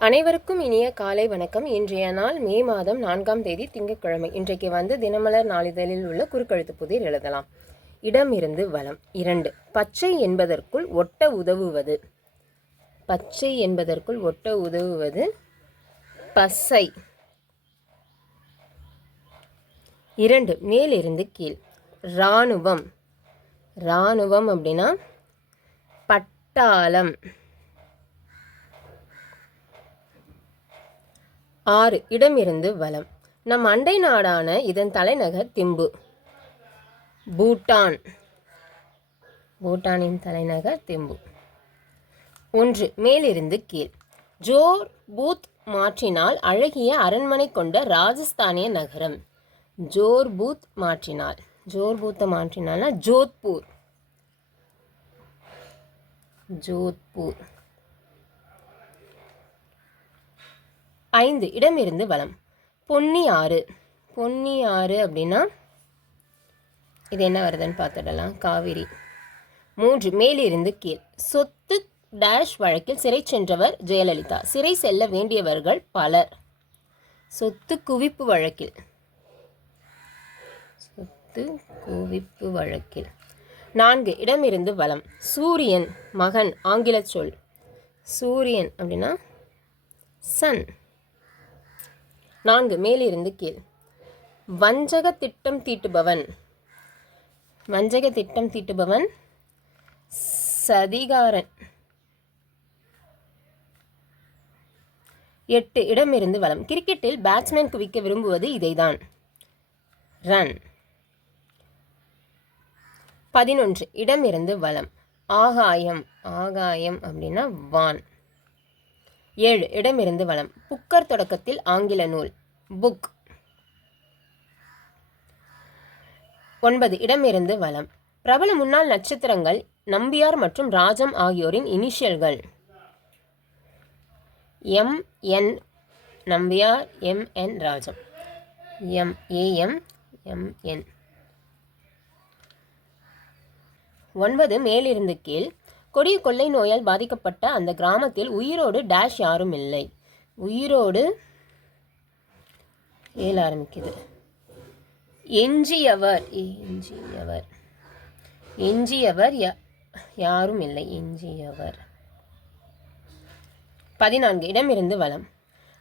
அனைவருக்கும் இனிய காலை வணக்கம். இன்றைய நாள் மே மாதம் 4ஆம் தேதி திங்கட்கிழமை. இன்றைக்கு தினமலர் நாளிதழில் உள்ள குறுக்கெழுத்து புதிர் எழுதலாம். இடமிருந்து வலம். 2. பச்சை என்பதற்குள் ஒட்ட உதவுவது. பச்சை என்பதற்குள் ஒட்ட உதவுவது பசை. 2. மேலிருந்து கீழ். இராணுவம். இராணுவம் அப்படின்னா பட்டாளம். 6. இடமிருந்து வலம். நம் அண்டை நாடான இதன் தலைநகர் திம்பு. பூட்டான். பூட்டானின் தலைநகர் திம்பு. 1. மேலிருந்து கீழ். ஜோர் பூத் மாற்றினால் அழகிய அரண்மனை கொண்ட ராஜஸ்தானிய நகரம். ஜோர் பூத் மாற்றினால். ஜோர் பூத்தை மாற்றினால்னா ஜோத்பூர். ஜோத்பூர். 5. இடமிருந்து வலம். பொன்னி ஆறு. பொன்னி ஆறு அப்படின்னா இது என்ன வருதுன்னு பார்த்துடலாம். காவிரி. 3. மேலிருந்து கீழ். சொத்து டேஷ் வழக்கில் சிறை சென்றவர் ஜெயலலிதா. சிறை செல்ல வேண்டியவர்கள் பலர். சொத்து குவிப்பு வழக்கில். சொத்து குவிப்பு வழக்கில். 4. இடமிருந்து வலம். சூரியன் மகன் ஆங்கில சொல். சூரியன் அப்படின்னா சன். 4. மேலிருந்து கீழ். வஞ்சக திட்டம் தீட்டுபவன். வஞ்சக திட்டம் தீட்டுபவன் சதிகாரன். 8. இடமிருந்து வலம். கிரிக்கெட்டில் பேட்ஸ்மேன் குவிக்க விரும்புவது இதைதான். ரன். 11. இடமிருந்து வலம். ஆகாயம். ஆகாயம் அப்படின்னா வான். 7. இடமிருந்து வலம். புக்கர் தொடக்கத்தில் ஆங்கில நூல். புக். 9. இடமிருந்து வலம். பிரபல முன்னாள் நட்சத்திரங்கள் நம்பியார் மற்றும் ராஜம் ஆகியோரின் இனிஷியல்கள். M.N. Nambiar, M.N. Rajam. M.A.M.M.N. 9. மேலிருந்து கீழ். கொடிய கொள்ளை நோயால் பாதிக்கப்பட்ட அந்த கிராமத்தில் உயிரோடு டேஷ் யாரும் இல்லை. உயிரோடு ஏல ஆரம்பிக்குது. எஞ்சியவர். எஞ்சியவர். எஞ்சியவர் யாரும் இல்லை. எஞ்சியவர். 14. இடமிருந்து வலம்.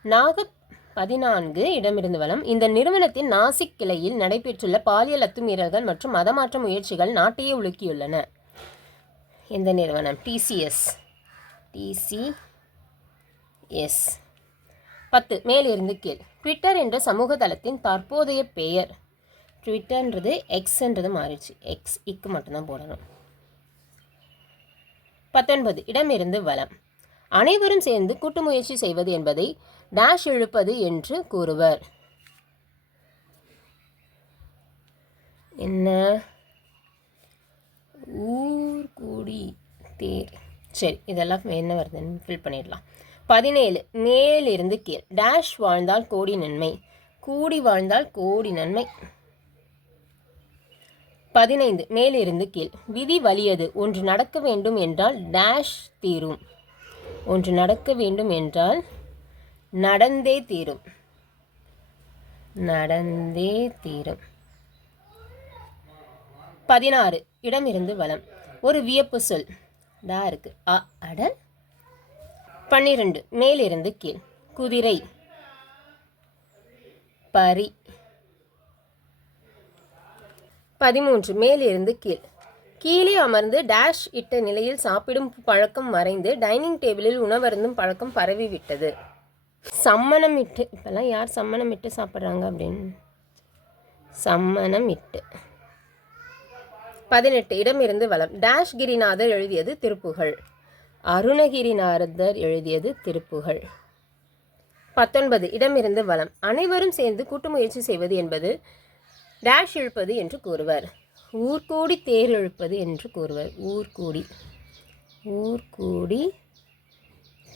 14. இடமிருந்து வலம். இந்த நிறுவனத்தின் நாசிக் கிளையில் நடைபெற்றுள்ள பாலியல் அத்துமீறல்கள் மற்றும் மதமாற்ற முயற்சிகள் நாட்டையே உலுக்கியுள்ளன. இந்த நிறுவனம் TCS. TCS. 10. மேலிருந்து கீழ். ட்விட்டர் என்ற சமூக தளத்தின் தற்போதைய பெயர். ட்விட்டர்ன்றது எக்ஸ்ன்றது மாறிடுச்சு. இக்கு மட்டும்தான் போடணும். 19. இடமிருந்து வலம். அனைவரும் சேர்ந்து கூட்டு முயற்சி செய்வது என்பதை டேஷ் இழுப்பது என்று கூறுவர். என்ன? ஊர் கூடி தேர். சரி, இதெல்லாம் என்ன வருதுன்னு ஃபில் பண்ணிடலாம். 17. மேலிருந்து கீழ். டேஷ் வாழ்ந்தால் கோடி நன்மை. கூடி வாழ்ந்தால் கோடி நன்மை. 15. மேலிருந்து கீழ். விதி வலியது. ஒன்று நடக்க வேண்டும் என்றால் டேஷ் தீரும். ஒன்று நடக்க வேண்டும் என்றால் நடந்தே தீரும். நடந்தே தீரும். 16. இடமிருந்து வலம். ஒரு வியப்பு சொல். டா இருக்கு. அட. 12. மேலிருந்து கீழ். குதிரை. பரி. 13. மேலிருந்து கீழ். கீழே அமர்ந்து டேஷ் இட்ட நிலையில் சாப்பிடும் பழக்கம் மறைந்து டைனிங் டேபிளில் உணவருந்தும் பழக்கம் பரவிவிட்டது. சம்மணம் இட்டு. இப்போல்லாம் யார் சம்மணம் இட்டு சாப்பிட்றாங்க அப்படின்னு. சம்மணம் இட்டு. 18. இடமிருந்து வலம். டேஷ் கிரிநாதர் எழுதியது திருப்புகழ். அருணகிரிநாதர் எழுதியது திருப்புகழ். 19. இடமிருந்து வலம். அனைவரும் சேர்ந்து கூட்டு முயற்சி செய்வது என்பது டேஷ் இழுப்பது என்று கூறுவர். ஊர்கூடி தேர் இழுப்பது என்று கூறுவர். ஊர்கூடி. ஊர்கூடி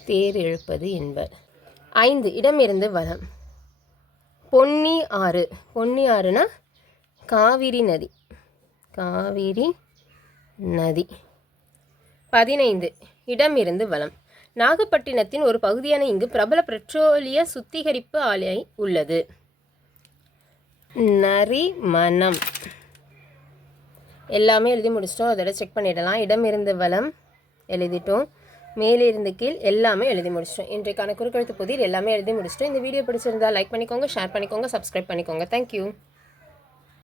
தேர் இழுப்பது என்பர். 5. இடமிருந்து வலம். பொன்னி ஆறு. பொன்னி ஆறுனா காவிரி நதி. காவிரி நதி. 15. இடமிருந்து வலம். நாகப்பட்டினத்தின் ஒரு பகுதியான இங்கு பிரபல பெட்ரோலிய சுத்திகரிப்பு ஆலை உள்ளது. நரிமணம். எல்லாமே எழுதி முடிச்சிட்டோம். அதோட செக் பண்ணிடலாம். இடமிருந்து வலம் எழுதிட்டோம். மேலிருந்து கீழ் எல்லாமே எழுதி முடிச்சிட்டோம். இன்றைக்கான குறுக்கெழுத்து புதிர் எல்லாமே எழுதி முடிச்சிட்டோம். இந்த வீடியோ பிடிச்சிருந்தா லைக் பண்ணிக்கோங்க, ஷேர் பண்ணிக்கோங்க, சப்ஸ்கிரைப் பண்ணிக்கோங்க. தேங்க்யூ.